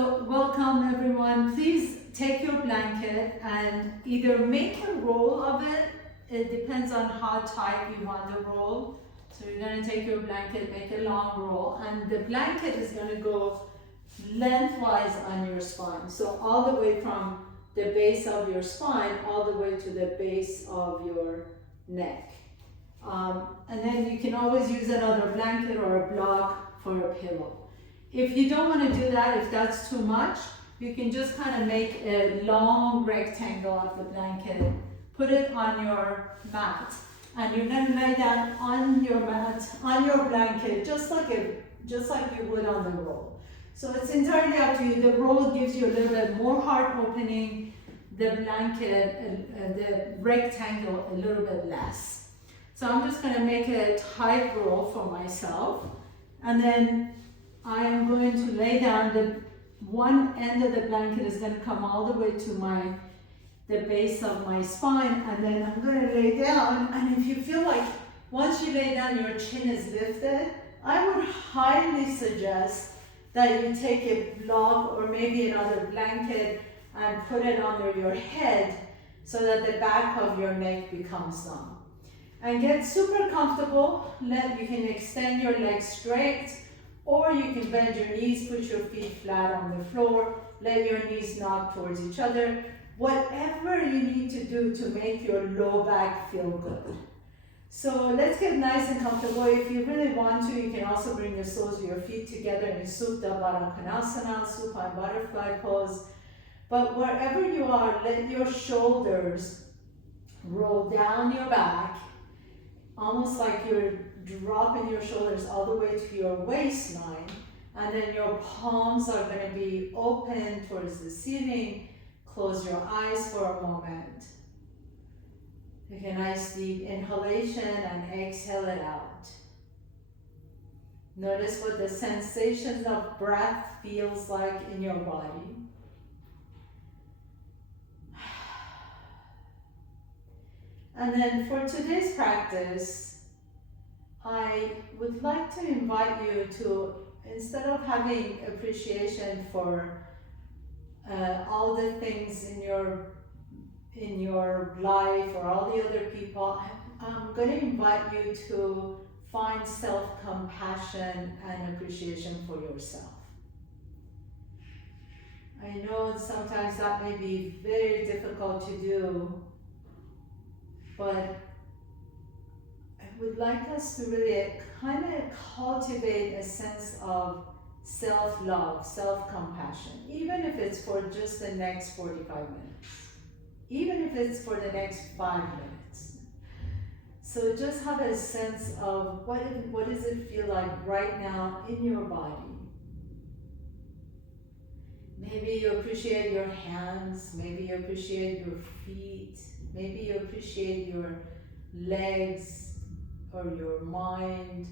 So welcome everyone. Please take your blanket and either make a roll of it. It depends on how tight you want the roll. So you're going to take your blanket, make a long roll, and the blanket is going to go lengthwise on your spine. So all the way from the base of your spine all the way to the base of your neck. And then you can always use another blanket or a block for a pillow. If you don't want to do that, if that's too much, you can just kind of make a long rectangle of the blanket, put it on your mat, and you're going to lay down on your mat, on your blanket, just like you would on the roll. So it's entirely up to you. The roll gives you a little bit more heart opening, the blanket, the rectangle a little bit less. So I'm just going to make a tight roll for myself, and then I am going to lay down. The one end of the blanket is going to come all the way to the base of my spine, and then I'm going to lay down. And if you feel like once you lay down your chin is lifted, I would highly suggest that you take a block or maybe another blanket and put it under your head so that the back of your neck becomes numb. And get super comfortable. You can extend your legs straight, or you can bend your knees, put your feet flat on the floor, let your knees knock towards each other. Whatever you need to do to make your low back feel good. So let's get nice and comfortable. If you really want to, you can also bring the soles of your feet together in Supta Baddha Konasana, supine butterfly pose. But wherever you are, let your shoulders roll down your back, almost like you're dropping your shoulders all the way to your waistline, and then your palms are going to be open towards the ceiling. Close your eyes for a moment. Take a nice deep inhalation and exhale it out. Notice what the sensations of breath feels like in your body. And then for today's practice, I would like to invite you to, instead of having appreciation for all the things in your life or all the other people, I'm going to invite you to find self-compassion and appreciation for yourself. I know sometimes that may be very difficult to do, but I would like us to really kind of cultivate a sense of self-love, self-compassion, even if it's for just the next 45 minutes, even if it's for the next 5 minutes. So just have a sense of what does it feel like right now in your body. Maybe you appreciate your hands, maybe you appreciate your feet, maybe you appreciate your legs or your mind.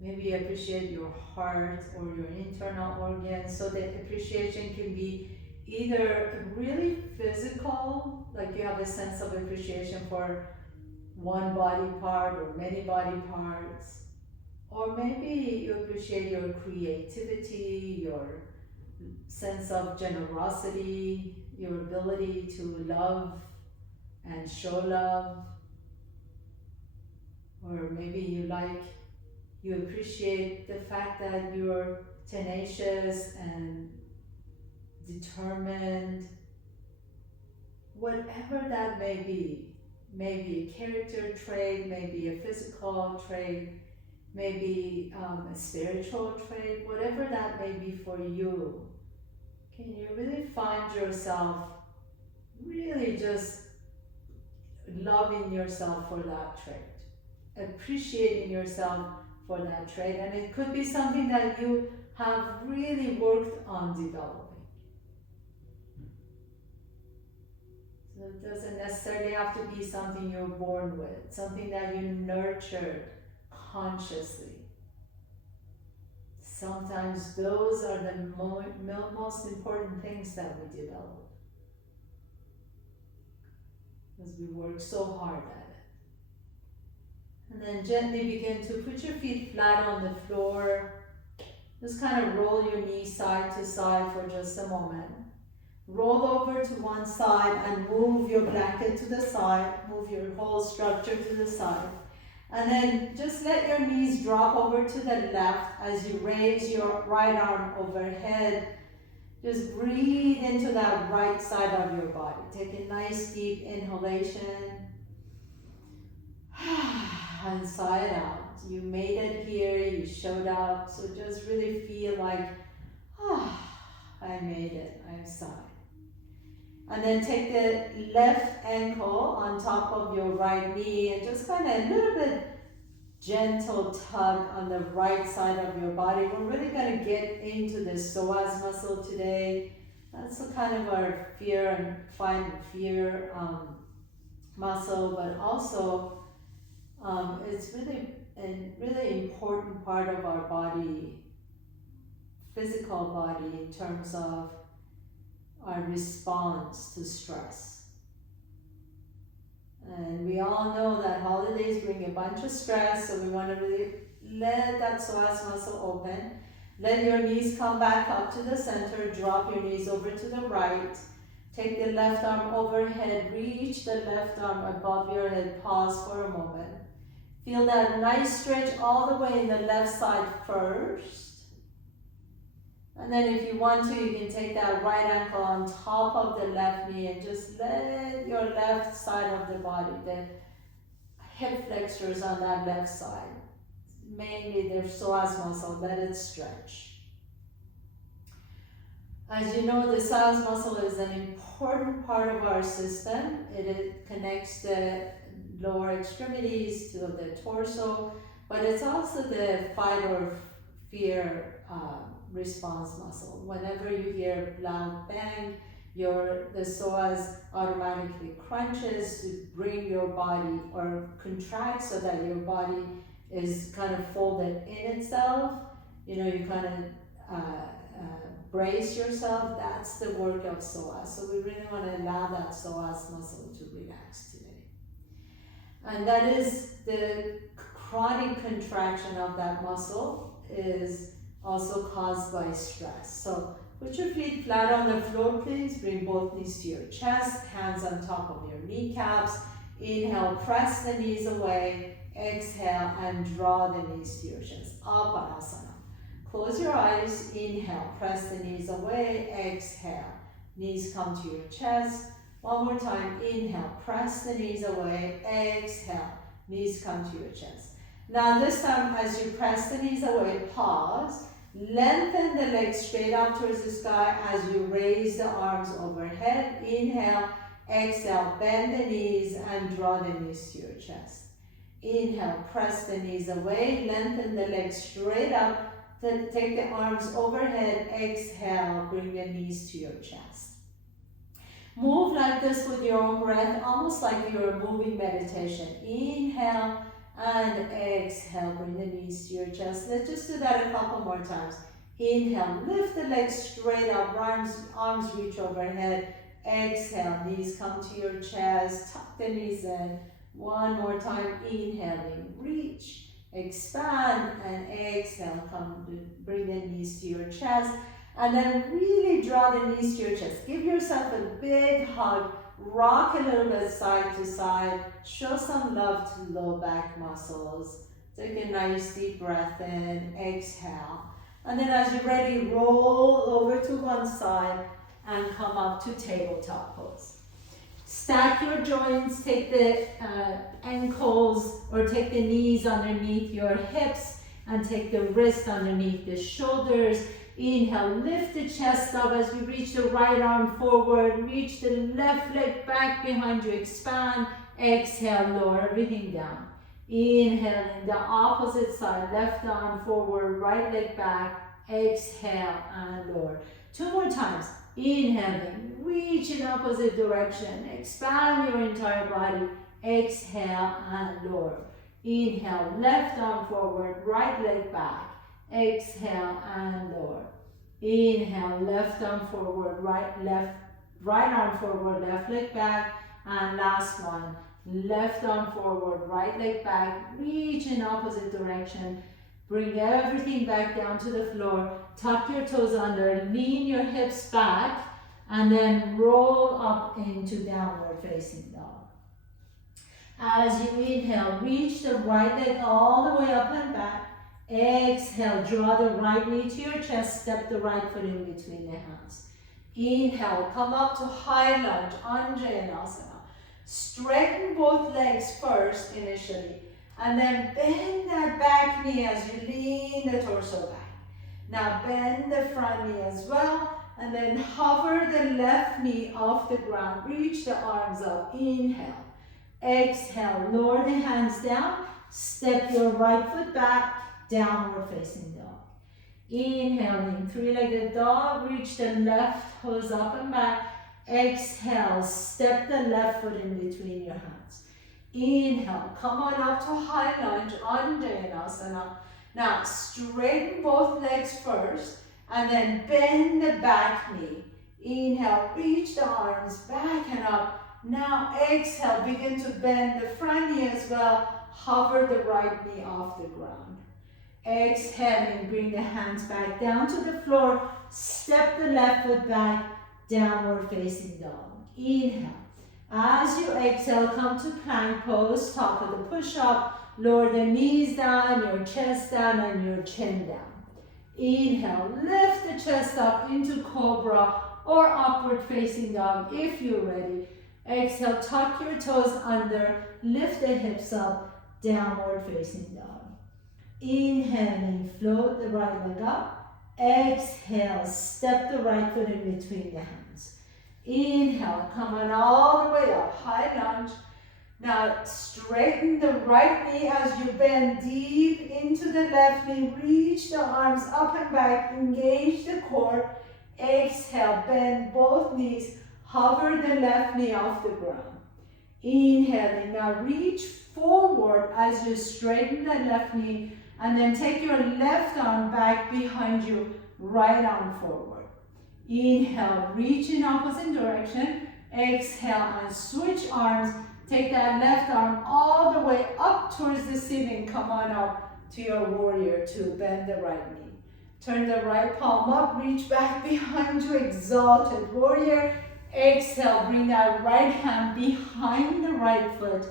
Maybe you appreciate your heart or your internal organs. So the appreciation can be either really physical, like you have a sense of appreciation for one body part or many body parts, or maybe you appreciate your creativity, your sense of generosity, your ability to love and show love, or maybe you appreciate the fact that you're tenacious and determined. Whatever that may be a character trait, maybe a physical trait, maybe a spiritual trait, whatever that may be for you. Can you really find yourself really just loving yourself for that trait, appreciating yourself for that trait? And it could be something that you have really worked on developing. So it doesn't necessarily have to be something you're born with, something that you nurtured consciously. Sometimes those are the most important things that we develop, because we work so hard at it. And then gently begin to put your feet flat on the floor. Just kind of roll your knees side to side for just a moment. Roll over to one side and move your blanket to the side. Move your whole structure to the side. And then just let your knees drop over to the left as you raise your right arm overhead. Just breathe into that right side of your body. Take a nice deep inhalation. And sigh it out. You made it here, you showed up. So just really feel like, I made it, I'm signed. And then take the left ankle on top of your right knee and just kind of a little bit gentle tug on the right side of your body. We're really going to get into the psoas muscle today. That's kind of our fear and fight and fear muscle, but also it's really a really important part of our body, physical body, in terms of our response to stress. And we all know that holidays bring a bunch of stress, so we want to really let that psoas muscle open. Let your knees come back up to the center, drop your knees over to the right. Take the left arm overhead, reach the left arm above your head, pause for a moment. Feel that nice stretch all the way in the left side first. And then if you want to, you can take that right ankle on top of the left knee and just let your left side of the body, the hip flexors on that left side, mainly the psoas muscle, let it stretch. As you know, the psoas muscle is an important part of our system. It connects the lower extremities to the torso, but it's also the fight or fear response muscle. Whenever you hear loud bang, the psoas automatically crunches to bring your body or contracts so that your body is kind of folded in itself. You know, you kind of brace yourself. That's the work of psoas. So we really want to allow that psoas muscle to relax today. And that is the chronic contraction of that muscle is also caused by stress. So put your feet flat on the floor, please. Bring both knees to your chest, hands on top of your kneecaps. Inhale, press the knees away. Exhale, and draw the knees to your chest. Uttanasana. Close your eyes. Inhale, press the knees away. Exhale, knees come to your chest. One more time. Inhale, press the knees away. Exhale, knees come to your chest. Now this time, as you press the knees away, pause. Lengthen the legs straight up towards the sky as you raise the arms overhead. Inhale, exhale, bend the knees and draw the knees to your chest. Inhale, press the knees away, lengthen the legs straight up. Then take the arms overhead. Exhale, bring the knees to your chest. Move like this with your own breath, almost like you're moving meditation. Inhale and exhale, bring the knees to your chest. Let's just do that a couple more times. Inhale, lift the legs straight up, arms reach overhead. Exhale, knees come to your chest, tuck the knees in. One more time, inhaling, reach, expand, and exhale, bring the knees to your chest. And then really draw the knees to your chest. Give yourself a big hug. Rock a little bit side to side. Show some love to low back muscles. Take a nice deep breath in. Exhale. And then as you're ready, roll over to one side and come up to tabletop pose. Stack your joints. Take the ankles or take the knees underneath your hips and take the wrist underneath the shoulders. Inhale, lift the chest up as we reach the right arm forward. Reach the left leg back behind you. Expand. Exhale, lower everything down. Inhaling the opposite side. Left arm forward, right leg back. Exhale and lower. Two more times. Inhaling, reach in opposite direction. Expand your entire body. Exhale and lower. Inhale, left arm forward, right leg back. Exhale and lower. Inhale, left arm forward, right arm forward, left leg back. And last one, left arm forward, right leg back. Reach in opposite direction. Bring everything back down to the floor. Tuck your toes under, lean your hips back, and then roll up into downward facing dog. As you inhale, reach the right leg all the way up and back. Exhale, draw the right knee to your chest, step the right foot in between the hands. Inhale, come up to high lunge, Anjaneyasana. Straighten both legs first initially, and then bend that back knee as you lean the torso back. Now bend the front knee as well, and then hover the left knee off the ground. Reach the arms up. Inhale. Exhale, lower the hands down. Step your right foot back, downward facing dog. Inhaling, three-legged dog. Reach the left toes up and back. Exhale, step the left foot in between your hands. Inhale, come on up to high lunge, Anjaneyasana. Now, straighten both legs first, and then bend the back knee. Inhale, reach the arms back and up. Now, exhale, begin to bend the front knee as well. Hover the right knee off the ground. Exhaling, bring the hands back down to the floor. Step the left foot back, downward facing dog. Inhale. As you exhale, come to plank pose, top of the push-up. Lower the knees down, your chest down, and your chin down. Inhale, lift the chest up into cobra or upward facing dog if you're ready. Exhale, tuck your toes under, lift the hips up, downward facing dog. Inhaling, float the right leg up. Exhale, step the right foot in between the hands. Inhale, come on all the way up, high lunge. Now straighten the right knee as you bend deep into the left knee. Reach the arms up and back, engage the core. Exhale, bend both knees, hover the left knee off the ground. Inhaling, now reach forward as you straighten the left knee, and then take your left arm back behind you, right arm forward. Inhale, reach in opposite direction. Exhale and switch arms. Take that left arm all the way up towards the ceiling. Come on up to your warrior two. Bend the right knee. Turn the right palm up, reach back behind you, exalted warrior. Exhale, bring that right hand behind the right foot.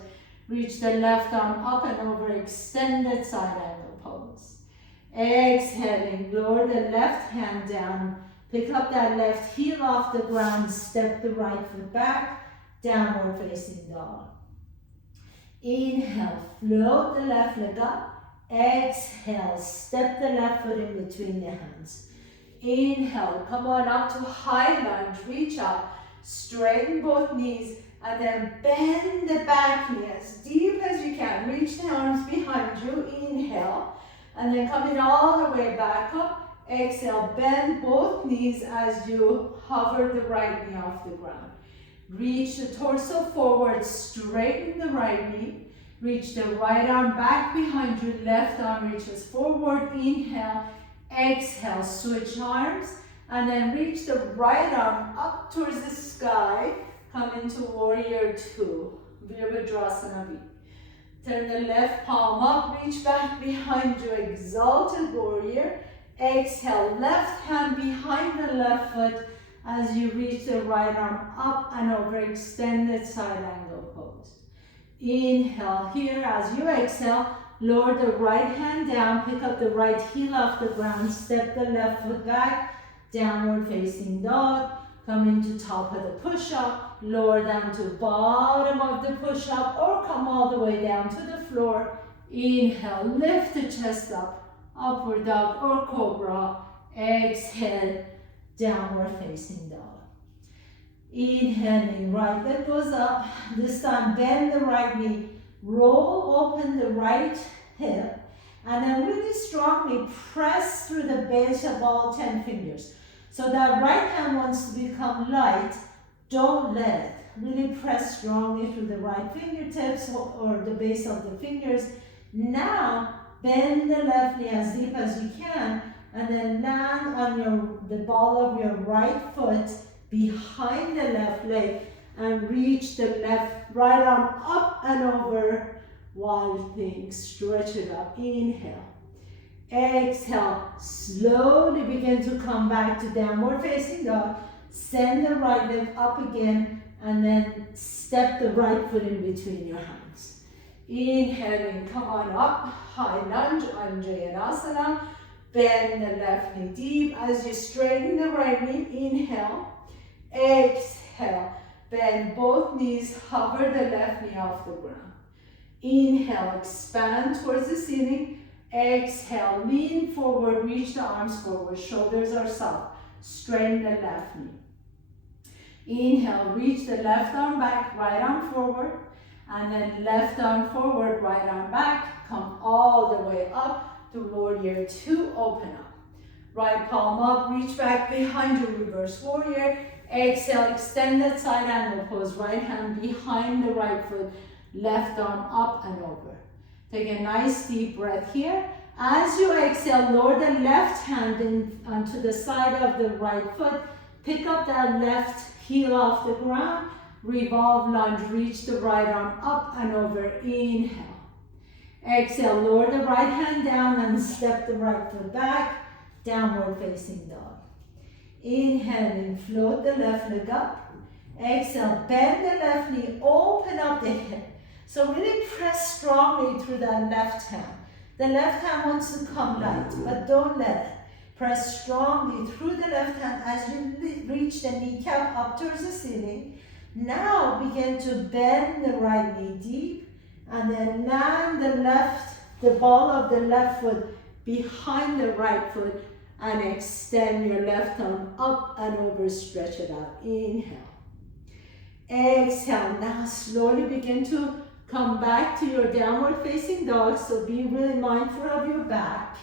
Reach the left arm up and over, extended side angle pose. Exhaling, lower the left hand down. Pick up that left heel off the ground, step the right foot back, downward facing dog. Inhale, float the left leg up. Exhale, step the left foot in between the hands. Inhale, come on up to high lunge, reach up, straighten both knees, and then bend the back knee as deep as you can. Reach the arms behind you, inhale, and then coming all the way back up. Exhale, bend both knees as you hover the right knee off the ground. Reach the torso forward, straighten the right knee. Reach the right arm back behind you, left arm reaches forward, inhale. Exhale, switch arms, and then reach the right arm up towards the sky. Come into warrior two, Virabhadrasana B. Turn the left palm up, reach back behind you, exalted warrior. Exhale, left hand behind the left foot as you reach the right arm up and over, extended side angle pose. Inhale here as you exhale, lower the right hand down, pick up the right heel off the ground, step the left foot back, downward facing dog, come into top of the push-up, lower down to bottom of the push-up or come all the way down to the floor. Inhale, lift the chest up, upward dog or cobra. Exhale, downward facing dog. Inhaling, right leg goes up. This time bend the right knee, roll open the right hip, and then really strongly press through the base of all 10 fingers. So that right hand wants to become light, don't let it. Really press strongly through the right fingertips or the base of the fingers. Now, bend the left knee as deep as you can, and then land on the ball of your right foot behind the left leg and reach the right arm up and over, wild thing, stretch it up. Inhale. Exhale, slowly begin to come back to downward facing dog. Send the right leg up again and then step the right foot in between your hands. Inhaling, come on up, high lunge, Anjayanasana. Bend the left knee deep as you straighten the right knee. Inhale, exhale, bend both knees, hover the left knee off the ground. Inhale, expand towards the ceiling. Exhale, lean forward, reach the arms forward, shoulders are soft. Straighten the left knee. Inhale, reach the left arm back, right arm forward, and then left arm forward, right arm back. Come all the way up to warrior two, open up. Right palm up, reach back behind you, reverse warrior. Exhale, extend that side angle pose, right hand behind the right foot, left arm up and over. Take a nice deep breath here. As you exhale, lower the left hand onto the side of the right foot. Pick up that left heel off the ground. Revolve lunge, reach the right arm up and over. Inhale. Exhale, lower the right hand down and step the right foot back. Downward facing dog. Inhaling, float the left leg up. Exhale, bend the left knee, open up the hip. So really press strongly through that left hand. The left hand wants to come light, but don't let it. Press strongly through the left hand as you reach the kneecap up towards the ceiling. Now begin to bend the right knee deep and then land the ball of the left foot behind the right foot and extend your left arm up and over, stretch it out. Inhale. Exhale. Now slowly begin to come back to your downward facing dog, so be really mindful of your back.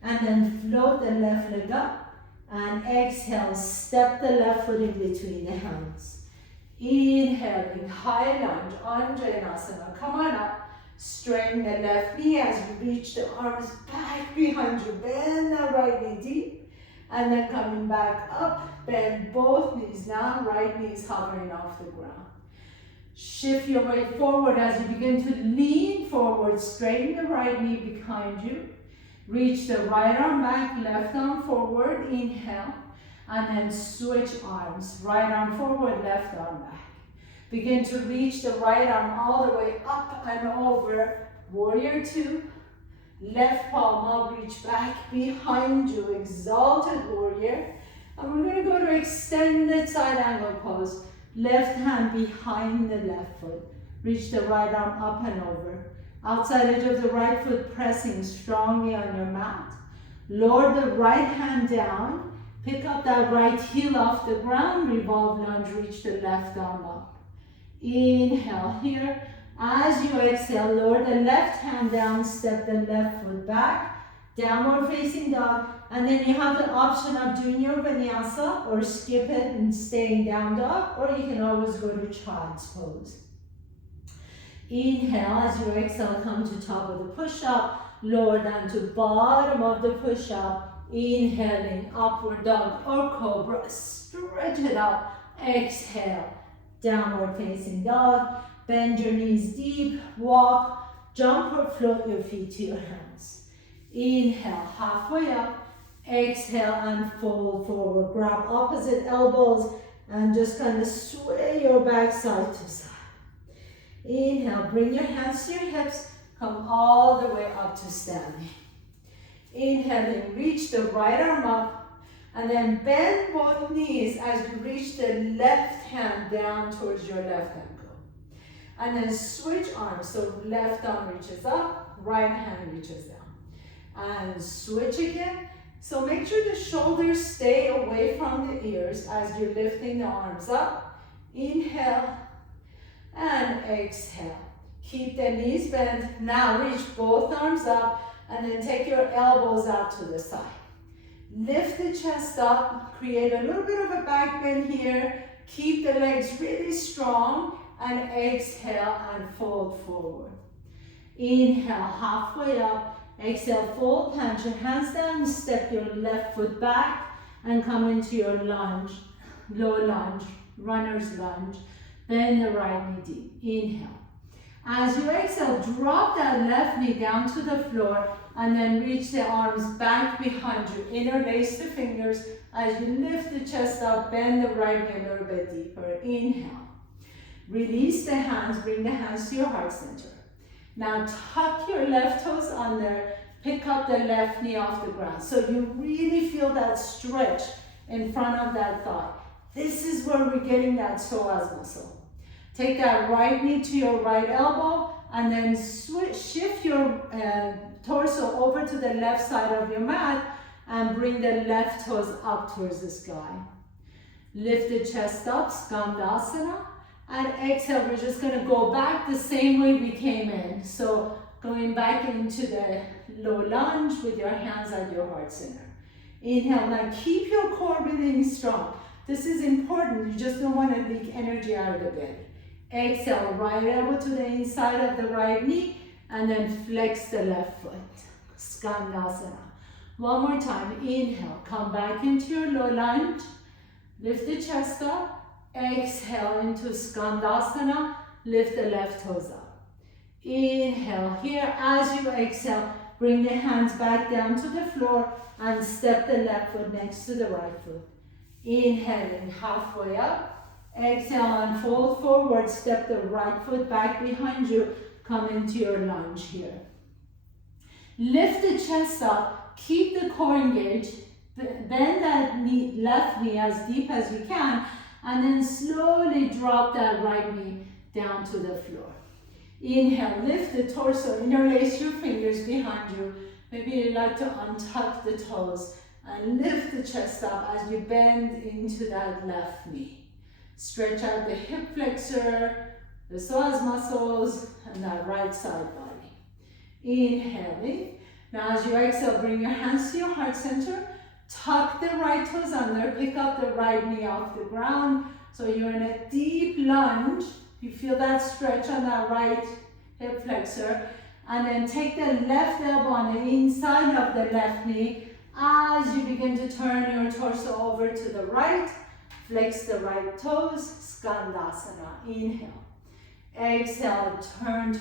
And then float the left leg up and exhale, step the left foot in between the hands. Inhaling, high lunge, Anjayanasana. Come on up, straighten the left knee as you reach the arms back behind you. Bend the right knee deep and then coming back up, bend both knees now, right knee is hovering off the ground. Shift your weight forward as you begin to lean forward, straighten the right knee behind you. Reach the right arm back, left arm forward, inhale, and then switch arms. Right arm forward, left arm back. Begin to reach the right arm all the way up and over, warrior two. Left palm up, reach back behind you, exalted warrior. And we're going to go to extended side angle pose. Left hand behind the left foot. Reach the right arm up and over. Outside edge of the right foot pressing strongly on your mat. Lower the right hand down. Pick up that right heel off the ground. Revolve lunge, reach the left arm up. Inhale here. As you exhale, lower the left hand down, step the left foot back. Downward facing dog. And then you have the option of doing your vinyasa or skip it and staying down dog, or you can always go to child's pose. Inhale, as you exhale, come to top of the push-up, lower down to bottom of the push-up. Inhaling, upward dog or cobra, stretch it up. Exhale, downward facing dog. Bend your knees deep, walk, jump or float your feet to your hands. Inhale, halfway up. Exhale and fold forward. Grab opposite elbows and just kind of sway your back side to side. Inhale, bring your hands to your hips. Come all the way up to standing. Inhaling, reach the right arm up and then bend both knees as you reach the left hand down towards your left ankle. And then switch arms. So left arm reaches up, right hand reaches down. And switch again. So make sure the shoulders stay away from the ears as you're lifting the arms up. Inhale and exhale. Keep the knees bent. Now reach both arms up and then take your elbows out to the side. Lift the chest up. Create a little bit of a back bend here. Keep the legs really strong and exhale and fold forward. Inhale, halfway up. Exhale, fold, plant your hands down, step your left foot back and come into your lunge, low lunge, runner's lunge. Bend the right knee deep. Inhale. As you exhale, drop that left knee down to the floor and then reach the arms back behind you. Interlace the fingers as you lift the chest up, bend the right knee a little bit deeper. Inhale. Release the hands, bring the hands to your heart center. Now tuck your left toes under, pick up the left knee off the ground. So you really feel that stretch in front of that thigh. This is where we're getting that psoas muscle. Take that right knee to your right elbow and then shift your torso over to the left side of your mat and bring the left toes up towards the sky. Lift the chest up, Skandasana, and exhale. We're just going to go back the same way we came in. So going back into the low lunge with your hands at your heart center. Inhale, now keep your core breathing strong. This is important, you just don't want to leak energy out of the belly. Exhale, right elbow to the inside of the right knee, and then flex the left foot. Skandasana. One more time, inhale, come back into your low lunge, lift the chest up, exhale into Skandasana, lift the left toes up. Inhale here, as you exhale, bring the hands back down to the floor and step the left foot next to the right foot. Inhaling halfway up, exhale and fold forward, step the right foot back behind you, come into your lunge here. Lift the chest up, keep the core engaged, bend that knee, left knee as deep as you can, and then slowly drop that right knee down to the floor. Inhale, lift the torso, interlace your fingers behind you. Maybe you'd like to untuck the toes and lift the chest up as you bend into that left knee. Stretch out the hip flexor, the psoas muscles, and that right side body. Inhaling. Now as you exhale, bring your hands to your heart center. Tuck the right toes under, pick up the right knee off the ground. So you're in a deep lunge. You feel that stretch on that right hip flexor. And then take the left elbow on the inside of the left knee. As you begin to turn your torso over to the right, flex the right toes, Skandasana. Inhale. Exhale, turn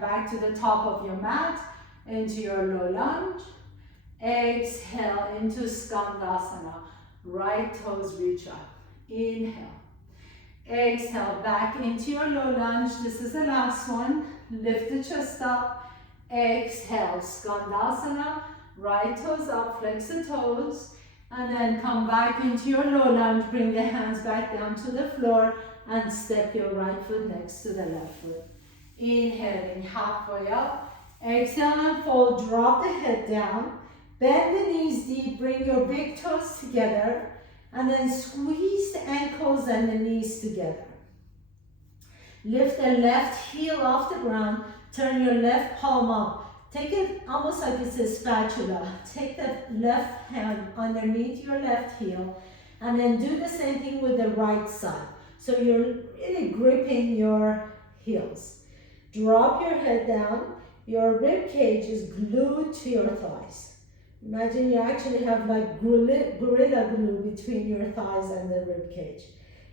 back to the top of your mat, into your low lunge. Exhale into Skandasana. Right toes reach up. Inhale. Exhale, back into your low lunge. This is the last one. Lift the chest up. Exhale, Skandasana. Right toes up, flex the toes. And then come back into your low lunge. Bring the hands back down to the floor and step your right foot next to the left foot. Inhaling halfway up. Exhale and fold. Drop the head down. Bend the knees deep. Bring your big toes together. And then squeeze the ankles and the knees together. Lift the left heel off the ground. Turn your left palm up. Take it almost like it's a spatula. Take the left hand underneath your left heel. And then do the same thing with the right side. So you're really gripping your heels. Drop your head down. Your rib cage is glued to your thighs. Imagine you actually have like gorilla glue between your thighs and the rib cage.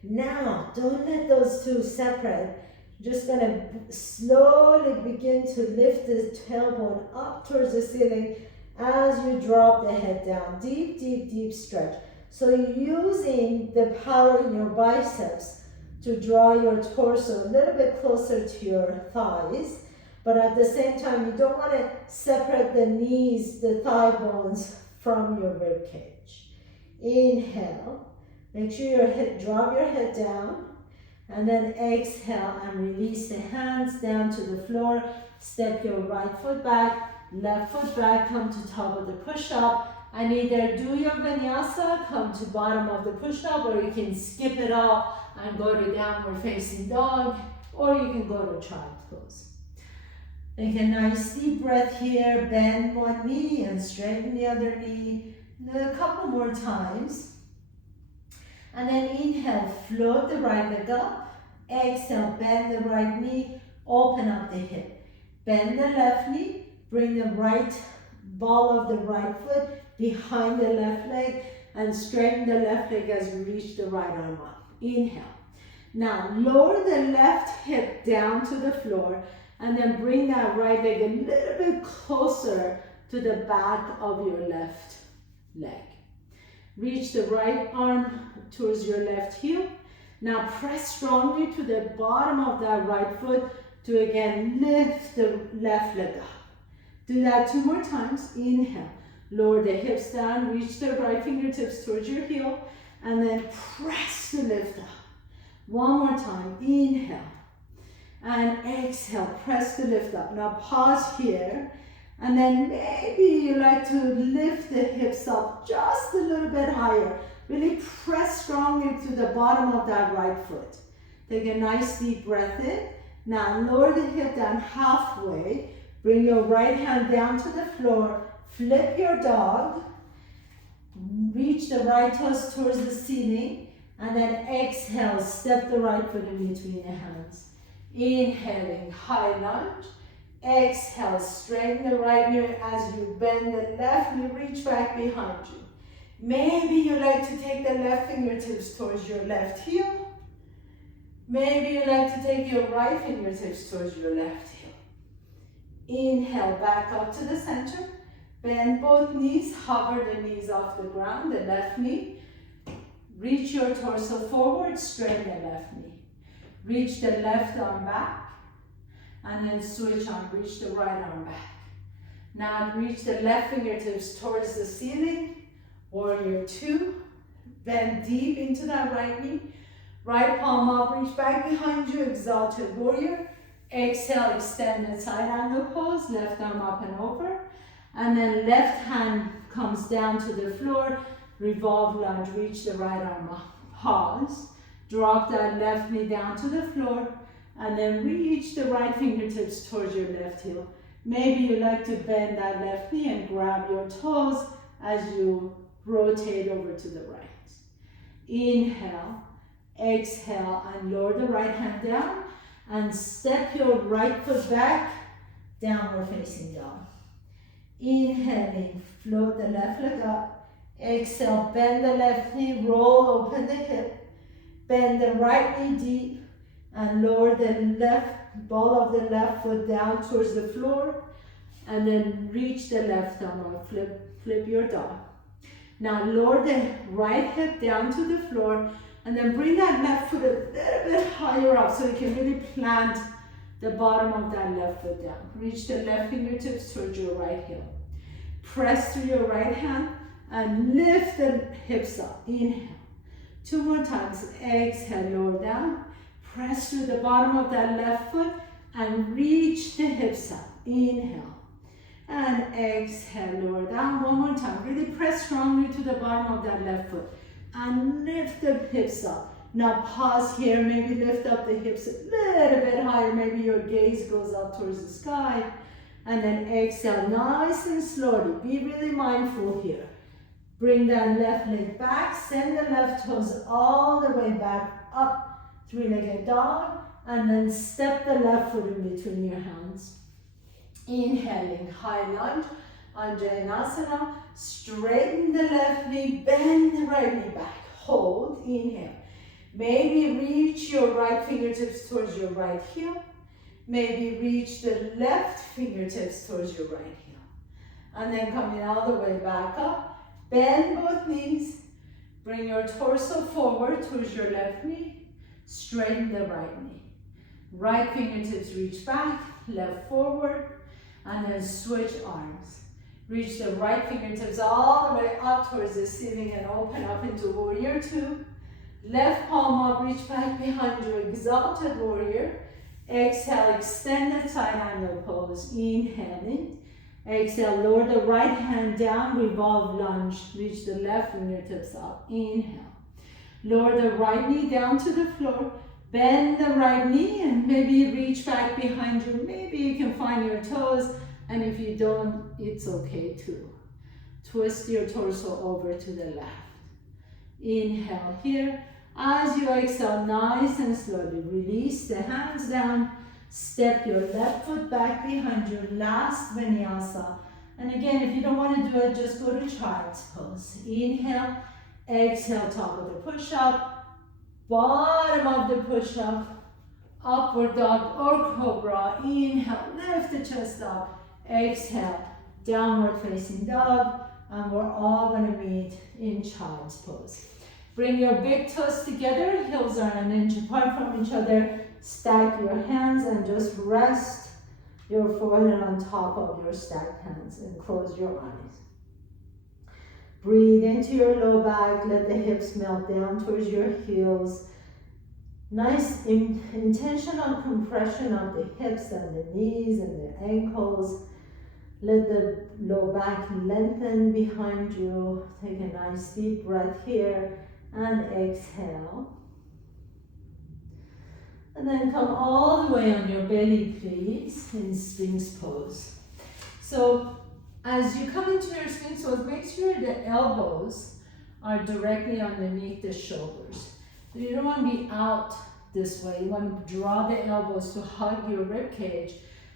Now, don't let those two separate. Just gonna slowly begin to lift the tailbone up towards the ceiling as you drop the head down. Deep, deep, deep stretch. So you're using the power in your biceps to draw your torso a little bit closer to your thighs. But at the same time, you don't want to separate the knees, the thigh bones from your rib cage. Inhale. Make sure your head, drop your head down. And then exhale and release the hands down to the floor. Step your right foot back, left foot back, come to top of the push-up. And either do your vinyasa, come to bottom of the push-up, or you can skip it all and go to downward facing dog, or you can go to child pose. Take a nice deep breath here, bend one knee and straighten the other knee. A couple more times. And then inhale, float the right leg up. Exhale, bend the right knee, open up the hip. Bend the left knee, bring the right ball of the right foot behind the left leg and straighten the left leg as you reach the right arm up. Inhale. Now lower the left hip down to the floor and then bring that right leg a little bit closer to the back of your left leg. Reach the right arm towards your left heel. Now press strongly to the bottom of that right foot to again lift the left leg up. Do that 2 more times. Inhale. Lower the hips down. Reach the right fingertips towards your heel. And then press to lift up. 1 more time. Inhale. And exhale. Press to lift up. Now pause here. And then maybe you like to lift the hips up just a little bit higher. Really press strongly to the bottom of that right foot. Take a nice deep breath in. Now lower the hip down halfway. Bring your right hand down to the floor. Flip your dog. Reach the right toes towards the ceiling. And then exhale. Step the right foot in between your hands. Inhaling, high lunge. Exhale, straighten the right knee as you bend the left knee, reach back behind you. Maybe you like to take the left fingertips towards your left heel. Maybe you like to take your right fingertips towards your left heel. Inhale, back up to the center. Bend both knees, hover the knees off the ground, the left knee. Reach your torso forward, straighten the left knee. Reach the left arm back. And then switch on, reach the right arm back. Now reach the left fingertips towards the ceiling. Warrior 2. Bend deep into that right knee. Right palm up, reach back behind you, exalted warrior. Exhale, extended side angle pose, left arm up and over. And then left hand comes down to the floor, revolve lunge, reach the right arm up. Pause, drop that left knee down to the floor. And then reach the right fingertips towards your left heel. Maybe you like to bend that left knee and grab your toes as you rotate over to the right. Inhale, exhale, and lower the right hand down. And step your right foot back, downward facing dog. Inhaling, float the left leg up. Exhale, bend the left knee, roll, open the hip. Bend the right knee deep. And lower the left ball of the left foot down towards the floor. And then reach the left arm up, flip your dog. Now lower the right hip down to the floor. And then bring that left foot a little bit higher up so you can really plant the bottom of that left foot down. Reach the left fingertips towards your right heel. Press through your right hand and lift the hips up. Inhale. 2 more times. Exhale, lower down. Press through the bottom of that left foot and reach the hips up. Inhale. And exhale, lower down. 1 more time. Really press strongly to the bottom of that left foot. And lift the hips up. Now pause here. Maybe lift up the hips a little bit higher. Maybe your gaze goes up towards the sky. And then exhale nice and slowly. Be really mindful here. Bring that left leg back. Send the left toes all the way back up. 3-legged dog, and then step the left foot in between your hands. Inhaling, high lunge, Anjaneyasana. Straighten the left knee, bend the right knee back. Hold, inhale. Maybe reach your right fingertips towards your right heel. Maybe reach the left fingertips towards your right heel. And then coming all the way back up. Bend both knees. Bring your torso forward towards your left knee. Straighten the right knee. Right fingertips reach back, left forward, and then switch arms. Reach the right fingertips all the way up towards the ceiling and open up into warrior 2. Left palm up, reach back behind you, exalted warrior. Exhale, extended side angle pose. Inhaling. Exhale, lower the right hand down, revolve lunge. Reach the left fingertips up. Inhale. Lower the right knee down to the floor. Bend the right knee and maybe reach back behind you. Maybe you can find your toes. And if you don't, it's okay too. Twist your torso over to the left. Inhale here. As you exhale, nice and slowly, release the hands down. Step your left foot back behind you. Last vinyasa. And again, if you don't want to do it, just go to child's pose. Inhale. Exhale, top of the push-up, bottom of the push-up, upward dog or cobra. Inhale, lift the chest up. Exhale, downward facing dog, and we're all gonna meet in child's pose. Bring your big toes together, heels are an inch apart from each other. Stack your hands and just rest your forehead on top of your stacked hands and close your eyes. Breathe into your low back, let the hips melt down towards your heels. Nice intentional compression of the hips and the knees and the ankles. Let the low back lengthen behind you. Take a nice deep breath here and exhale. And then come all the way on your belly, please, in Sphinx pose. So as you come into your Sphinx pose, make sure the elbows are directly underneath the shoulders. So you don't want to be out this way. You want to draw the elbows to hug your rib cage,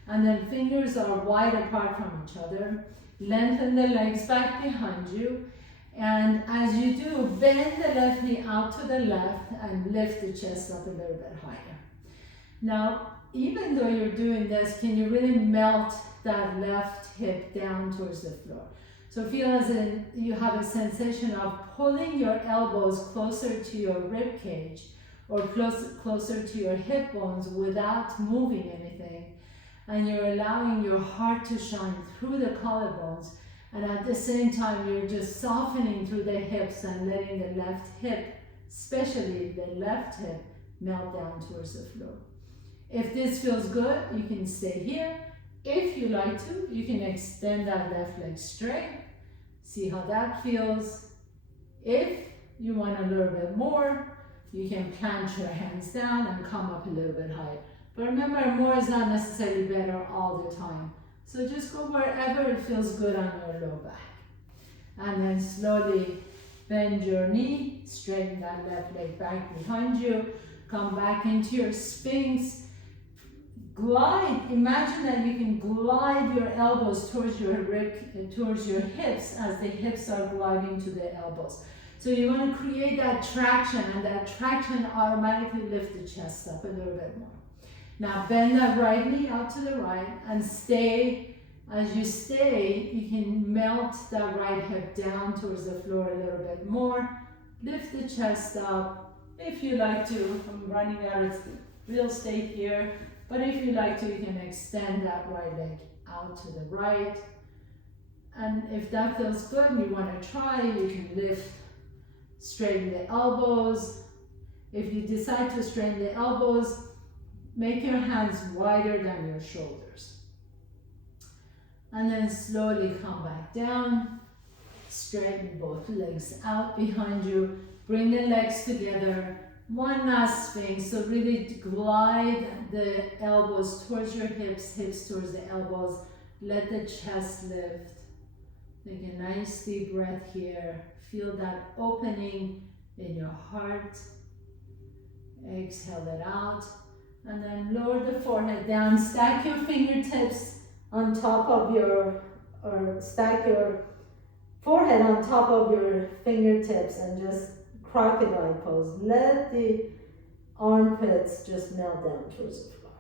and then fingers are wide apart from each other. Lengthen the legs back behind you. And as you do, bend the left knee out to the left and lift the chest up a little bit higher. Now, even though you're doing this, can you really melt that left hip down towards the floor? So feel as in you have a sensation of pulling your elbows closer to your rib cage or closer to your hip bones without moving anything. And you're allowing your heart to shine through the collarbones. And at the same time, you're just softening through the hips and letting the left hip, especially the left hip, melt down towards the floor. If this feels good, you can stay here. If you like to, you can extend that left leg straight. See how that feels. If you want a little bit more, you can plant your hands down and come up a little bit higher. But remember, more is not necessarily better all the time. So just go wherever it feels good on your low back. And then slowly bend your knee, straighten that left leg back behind you. Come back into your Sphinx. Glide, imagine that you can glide your elbows towards your hips as the hips are gliding to the elbows. So you want to create that traction, and that traction automatically lifts the chest up a little bit more. Now bend that right knee out to the right and stay. As you stay, you can melt that right hip down towards the floor a little bit more. Lift the chest up. If you like to, I'm running out of real estate here. But if you like to, you can extend that right leg out to the right. And if that feels good and you want to try, you can lift, straighten the elbows. If you decide to straighten the elbows, make your hands wider than your shoulders. And then slowly come back down. Straighten both legs out behind you. Bring the legs together. One last Sphinx, so really glide the elbows towards your hips, hips towards the elbows. Let the chest lift. Take a nice deep breath here. Feel that opening in your heart. Exhale it out. And then lower the forehead down. Stack your fingertips on top of stack your forehead on top of your fingertips and just crocodile pose. Let the armpits just melt down towards the floor.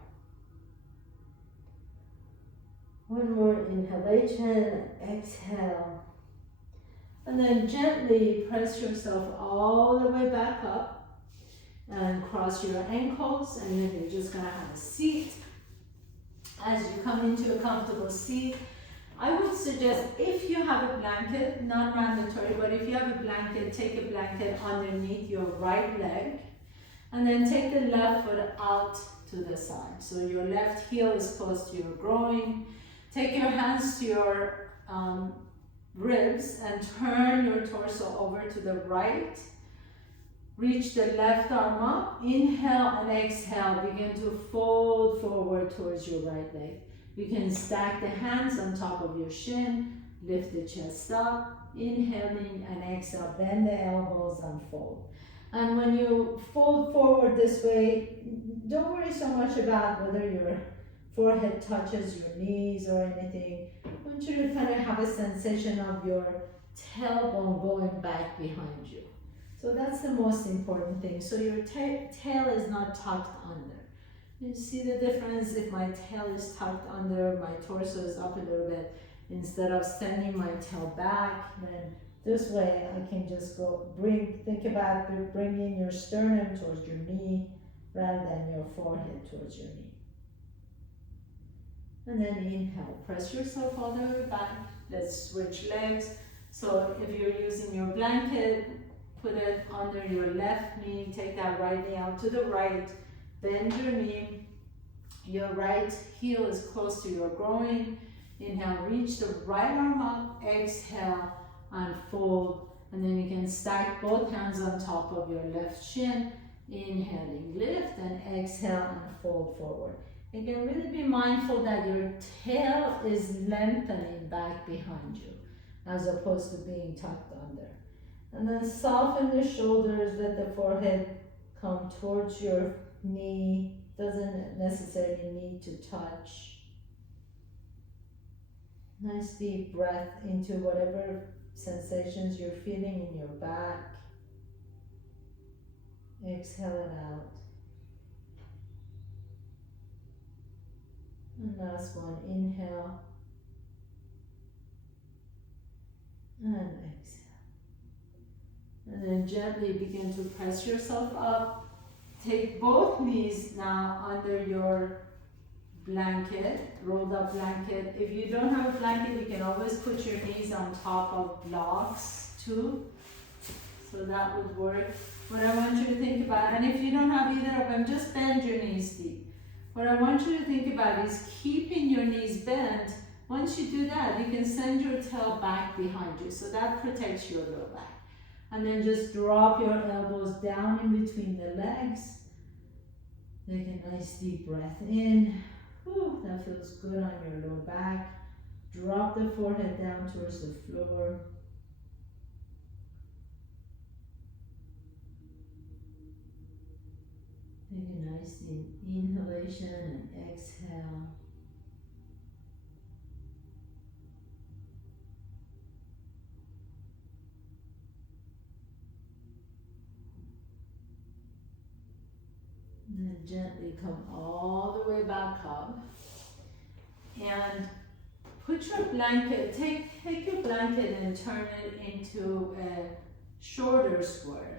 One more inhalation, exhale. And then gently press yourself all the way back up and cross your ankles, and then you're just gonna have a seat. As you come into a comfortable seat, I would suggest, if you have a blanket, not mandatory, but if you have a blanket, take a blanket underneath your right leg, and then take the left foot out to the side. So your left heel is close to your groin. Take your hands to your ribs and turn your torso over to the right. Reach the left arm up. Inhale and exhale. Begin to fold forward towards your right leg. You can stack the hands on top of your shin, lift the chest up, inhaling and exhale, bend the elbows and fold. And when you fold forward this way, don't worry so much about whether your forehead touches your knees or anything. I want you to kind of have a sensation of your tailbone going back behind you. So that's the most important thing. So your tail is not tucked under. You see the difference? If my tail is tucked under, my torso is up a little bit. instead of sending my tail back, then this way I can just go think about bringing your sternum towards your knee rather than your forehead towards your knee. And then inhale, press yourself all the way back. Let's switch legs. So if you're using your blanket, put it under your left knee, take that right knee out to the right, bend your knee, your right heel is close to your groin. Inhale, reach the right arm up, exhale, and fold. And then you can stack both hands on top of your left shin, inhaling, lift, and exhale, and fold forward. Again, really be mindful that your tail is lengthening back behind you, as opposed to being tucked under. And then soften the shoulders, let the forehead come towards your knee, doesn't necessarily need to touch. Nice deep breath into whatever sensations you're feeling in your back. Exhale it out. And last one, inhale. And exhale. And then gently begin to press yourself up. Take both knees now under your blanket, rolled up blanket. If you don't have a blanket, you can always put your knees on top of blocks too. So that would work. What I want you to think about, and if you don't have either of them, just bend your knees deep. What I want you to think about is keeping your knees bent. Once you do that, you can send your tail back behind you. So that protects your low back. And then just drop your elbows down in between the legs. Take a nice deep breath in. Whew, that feels good on your low back. Drop the forehead down towards the floor. Take a nice deep inhalation and exhale. And then gently come all the way back up. And put your blanket, take your blanket and turn it into a shorter square,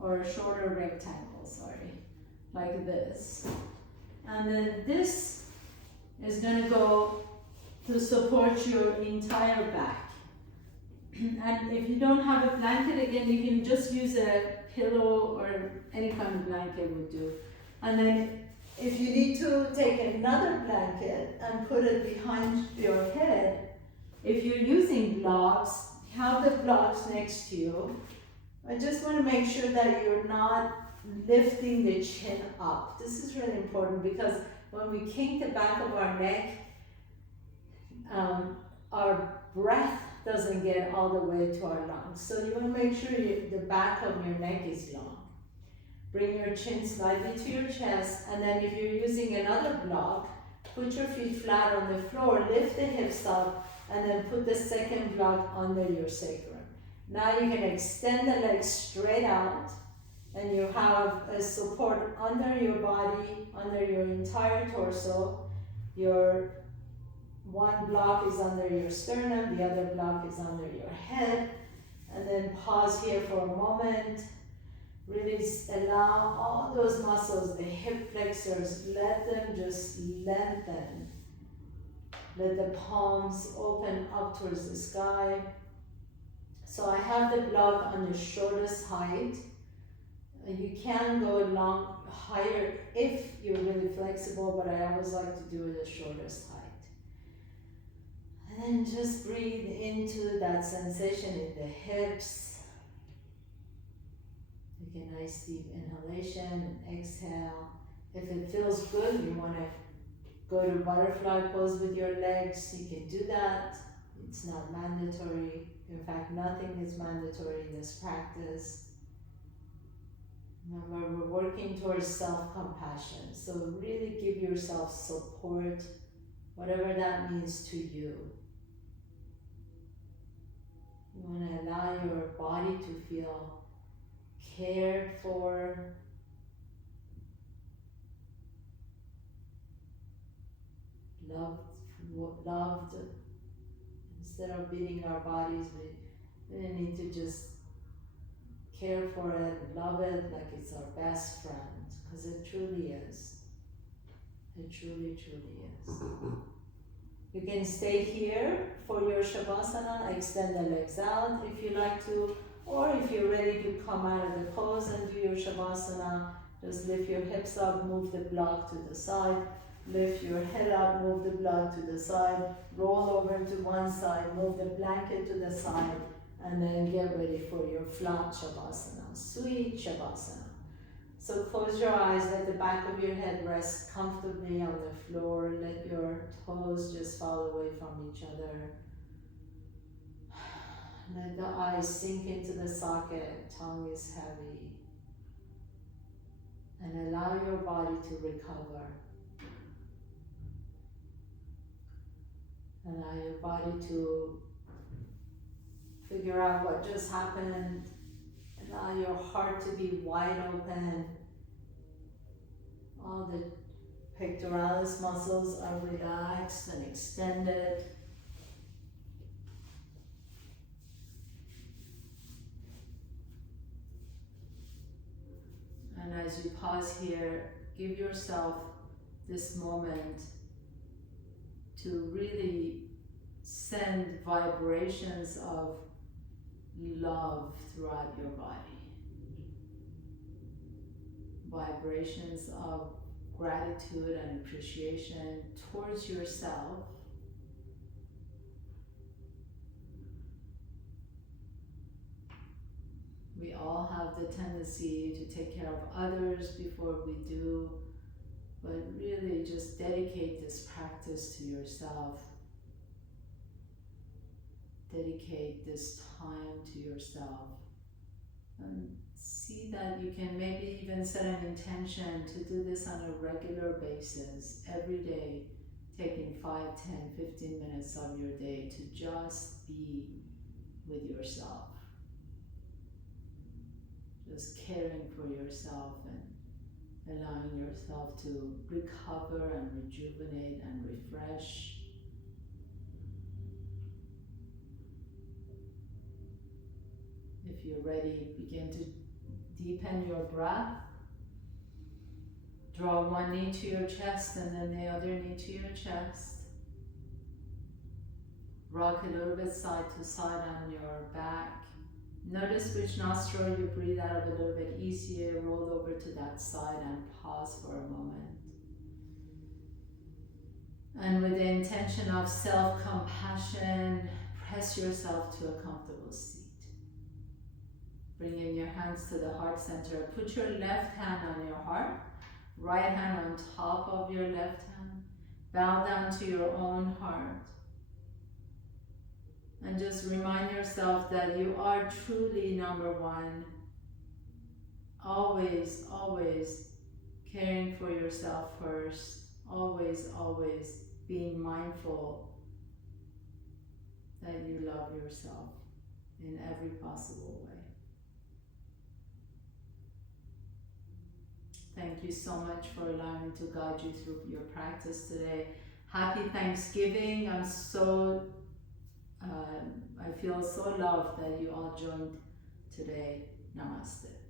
or a shorter rectangle, like this. And then this is going to go to support your entire back. And if you don't have a blanket, again, you can just use a pillow or any kind of blanket would do. And then if you need to take another blanket and put it behind your head, if you're using blocks, have the blocks next to you. I just want to make sure that you're not lifting the chin up. This is really important because when we kink the back of our neck, our breath doesn't get all the way to our lungs. So you want to make sure the back of your neck is long. Bring your chin slightly to your chest, and then if you're using another block, put your feet flat on the floor, lift the hips up, and then put the second block under your sacrum. Now you can extend the legs straight out, and you have a support under your body, under your entire torso. Your one block is under your sternum, the other block is under your head. And then pause here for a moment. Really allow all those muscles, the hip flexors, let them just lengthen. Let the palms open up towards the sky. So I have the block on the shortest height. You can go higher if you're really flexible, but I always like to do the shortest height. And then just breathe into that sensation in the hips. Take a nice deep inhalation and exhale. If it feels good, you want to go to butterfly pose with your legs, you can do that. It's not mandatory. In fact, nothing is mandatory in this practice. Remember, we're working towards self-compassion. So really give yourself support, whatever that means to you. You want to allow your body to feel cared for, loved. Instead of beating our bodies, we really need to just care for it, love it like it's our best friend, because it truly is. It truly, truly is. You can stay here for your Shavasana, extend the legs out if you like to, or if you're ready to come out of the pose and do your Shavasana, just lift your hips up, move the block to the side, lift your head up, move the block to the side, roll over to one side, move the blanket to the side, and then get ready for your flat Shavasana, sweet Shavasana. So close your eyes, let the back of your head rest comfortably on the floor, let your toes just fall away from each other. Let the eyes sink into the socket, tongue is heavy. And allow your body to recover. Allow your body to figure out what just happened. Allow your heart to be wide open. All the pectoralis muscles are relaxed and extended. And as you pause here, give yourself this moment to really send vibrations of love throughout your body. Vibrations of gratitude and appreciation towards yourself. We all have the tendency to take care of others before we do, but really just dedicate this practice to yourself. Dedicate this time to yourself. And see that you can maybe even set an intention to do this on a regular basis, every day, taking 5, 10, 15 minutes of your day to just be with yourself. Just caring for yourself and allowing yourself to recover and rejuvenate and refresh. If you're ready, begin to deepen your breath. Draw one knee to your chest and then the other knee to your chest. Rock a little bit side to side on your back. Notice which nostril you breathe out of a little bit easier. Roll over to that side and pause for a moment. And with the intention of self-compassion, press yourself to a comfortable seat. Bring in your hands to the heart center. Put your left hand on your heart, right hand on top of your left hand. Bow down to your own heart. And just remind yourself that you are truly number one. Always, always caring for yourself first. Always, always being mindful that you love yourself in every possible way. Thank you so much for allowing me to guide you through your practice today. Happy Thanksgiving. I feel so loved that you all joined today. Namaste.